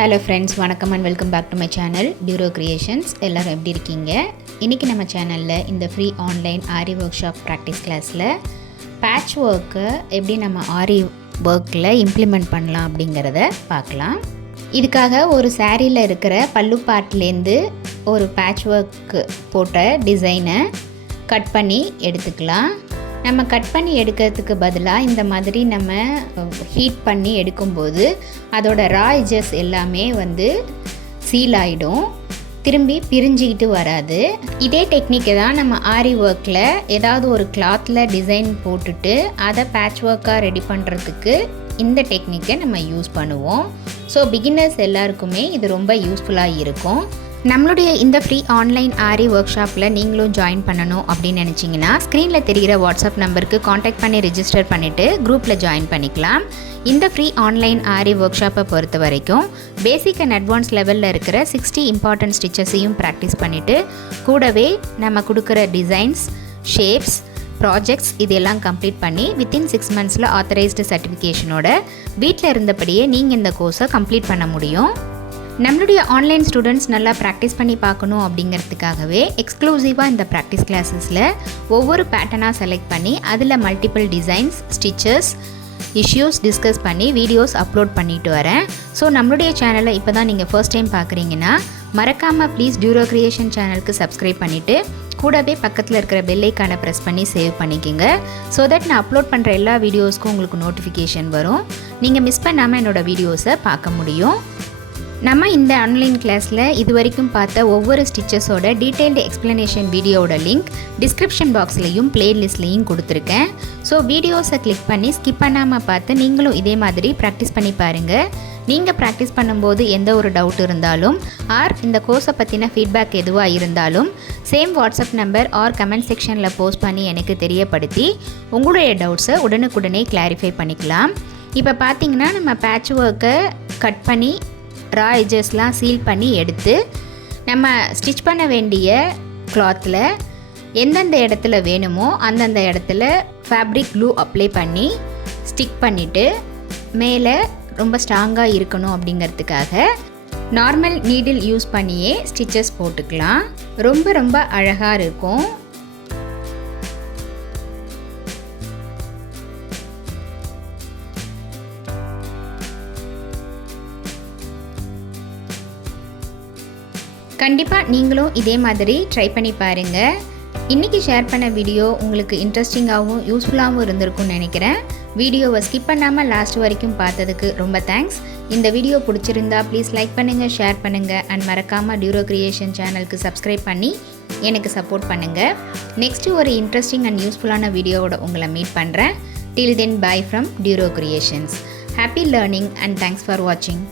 Hello friends, வணக்கம் and welcome back to my channel Duro Creations. எல்லாரும் எப்படி இருக்கீங்க? இன்னைக்கு நம்ம சேனல்ல இந்த ஃப்ரீ ஆன்லைன் ஆரி வொர்க்ஷாப் பிராக்டிஸ் கிளாஸ்ல பேட்ச் வொர்க்கை எப்படி நம்ம ஆரி வொர்க்ல இம்ப்ளிமெண்ட் பண்ணலாம் அப்படிங்கறத பார்க்கலாம். இதுக்காக ஒரு சாரியில இருக்கிற பல்லு பார்ட்லேருந்து ஒரு பேட்ச் வொர்க் போட்ட டிசைனை கட் பண்ணி எடுத்துக்கலாம். நம்ம கட் பண்ணி எடுக்கிறதுக்கு பதிலாக இந்த மாதிரி நம்ம ஹீட் பண்ணி எடுக்கும்போது அதோட ரா எட்ஜஸ் எல்லாமே சீல் ஆகிடும், திரும்பி பிரிஞ்சிக்கிட்டு வராது. இதே டெக்னிக்கை தான் நம்ம ஆரி ஒர்க்கில் ஏதாவது ஒரு கிளாத்தில் டிசைன் போட்டுட்டு அதை பேட்ச் ஒர்க்காக ரெடி பண்ணுறதுக்கு இந்த டெக்னிக்கை நம்ம யூஸ் பண்ணுவோம். ஸோ பிகினர்ஸ் எல்லாருக்குமே இது ரொம்ப யூஸ்ஃபுல்லாக இருக்கும். நம்மளுடைய இந்த ஃப்ரீ ஆன்லைன் ஆரி ஒர்க் ஷாப்பில் நீங்களும் ஜாயின் பண்ணணும் அப்படின்னு நினச்சிங்கன்னா ஸ்க்ரீனில் தெரிகிற வாட்ஸ்அப் நம்பருக்கு காண்டாக்ட் பண்ணி ரிஜிஸ்டர் பண்ணிவிட்டு குரூப்பில் ஜாயின் பண்ணிக்கலாம். இந்த ஃப்ரீ ஆன்லைன் ஆரி ஒர்க் ஷாப்பை பொறுத்த வரைக்கும் பேசிக் அண்ட் அட்வான்ஸ் லெவலில் இருக்கிற 60 இம்பார்ட்டன்ட் ஸ்டிச்சஸையும் ப்ராக்டிஸ் பண்ணிவிட்டு கூடவே நம்ம கொடுக்குற டிசைன்ஸ், ஷேப்ஸ், ப்ராஜெக்ட்ஸ் இதெல்லாம் கம்ப்ளீட் பண்ணி வித்தின் 6 மந்த்ஸில் ஆத்தரைஸ்டு சர்டிஃபிகேஷனோட வீட்டில் இருந்தபடியே நீங்கள் இந்த கோர்ஸை கம்ப்ளீட் பண்ண முடியும். நம்மளுடைய ஆன்லைன் ஸ்டூடெண்ட்ஸ் நல்லா ப்ராக்டிஸ் பண்ணி பார்க்கணும் அப்படிங்கிறதுக்காகவே எக்ஸ்க்ளூசிவாக இந்த ப்ராக்டிஸ் கிளாஸஸில் ஒவ்வொரு பேட்டர்னாக செலக்ட் பண்ணி அதில் multiple designs, stitches, issues discuss பண்ணி வீடியோஸ் அப்லோட் பண்ணிட்டு வரேன். ஸோ நம்மளுடைய சேனலை இப்போ தான் நீங்கள் ஃபர்ஸ்ட் டைம் பார்க்குறீங்கன்னா மறக்காமல் ப்ளீஸ் டியூரோ கிரியேஷன் சேனலுக்கு சப்ஸ்கிரைப் பண்ணிவிட்டு கூடவே பக்கத்தில் இருக்கிற பெல் ஐக்கானை ப்ரெஸ் பண்ணி சேவ் பண்ணிக்கோங்க. ஸோ தட் நான் அப்லோட் பண்ணுற எல்லா வீடியோஸ்க்கும் உங்களுக்கு நோட்டிஃபிகேஷன் வரும். நீங்கள் மிஸ் பண்ணாமல் என்னோடய வீடியோஸை பார்க்க முடியும். நம்ம இந்த ஆன்லைன் கிளாஸில் இது வரைக்கும் பார்த்த ஒவ்வொரு ஸ்டிச்சஸோட டீட்டெயில்டு எக்ஸ்ப்ளனேஷன் வீடியோவோட லிங்க் டிஸ்கிரிப்ஷன் பாக்ஸ்லேயும் பிளேலிஸ்ட்லேயும் கொடுத்துருக்கேன். ஸோ வீடியோஸை கிளிக் பண்ணி ஸ்கிப் பண்ணாமல் பார்த்து நீங்களும் இதே மாதிரி ப்ராக்டிஸ் பண்ணி பாருங்கள். நீங்கள் ப்ராக்டிஸ் பண்ணும்போது எந்த ஒரு டவுட் இருந்தாலும் ஆர் இந்த கோர்ஸை பற்றின ஃபீட்பேக் எதுவாக இருந்தாலும் same WhatsApp number or comment செக்ஷனில் போஸ்ட் பண்ணி எனக்கு தெரியப்படுத்தி உங்களுடைய டவுட்ஸை உடனுக்குடனே கிளாரிஃபை பண்ணிக்கலாம். இப்போ பார்த்தீங்கன்னா நம்ம பேட்ச் ஒர்க்கை கட் பண்ணி ரா எட்ஜஸ்லாம் சீல் பண்ணி எடுத்து நம்ம ஸ்டிச் பண்ண வேண்டிய கிளாத்தில் எந்தெந்த இடத்துல வேணுமோ அந்தந்த இடத்துல ஃபேப்ரிக் க்ளூ அப்ளை பண்ணி ஸ்டிக் பண்ணிவிட்டு மேலே ரொம்ப ஸ்ட்ராங்காக இருக்கணும் அப்படிங்கிறதுக்காக நார்மல் நீடில் யூஸ் பண்ணியே ஸ்டிச்சஸ் போட்டுக்கலாம். ரொம்ப ரொம்ப அழகாக இருக்கும். கண்டிப்பாக நீங்களும் இதே மாதிரி ட்ரை பண்ணி பாருங்கள். இன்றைக்கி ஷேர் பண்ண வீடியோ உங்களுக்கு இன்ட்ரெஸ்டிங்காகவும் யூஸ்ஃபுல்லாகவும் இருந்திருக்கும்னு நினைக்கிறேன். வீடியோவை ஸ்கிப் பண்ணாமல் லாஸ்ட் வரைக்கும் பார்த்ததுக்கு ரொம்ப தேங்க்ஸ். இந்த வீடியோ பிடிச்சிருந்தா ப்ளீஸ் லைக் பண்ணுங்கள், ஷேர் பண்ணுங்கள் அண்ட் மறக்காமல் டியூரோ கிரியேஷன் சேனலுக்கு சப்ஸ்கிரைப் பண்ணி எனக்கு சப்போர்ட் பண்ணுங்கள். நெக்ஸ்ட்டு ஒரு இன்ட்ரெஸ்டிங் அண்ட் யூஸ்ஃபுல்லான வீடியோவோட உங்களை மீட் பண்ணுறேன். டில் தென் பை ஃப்ரம் டியூரோ creations. Happy learning and thanks for வாட்சிங்.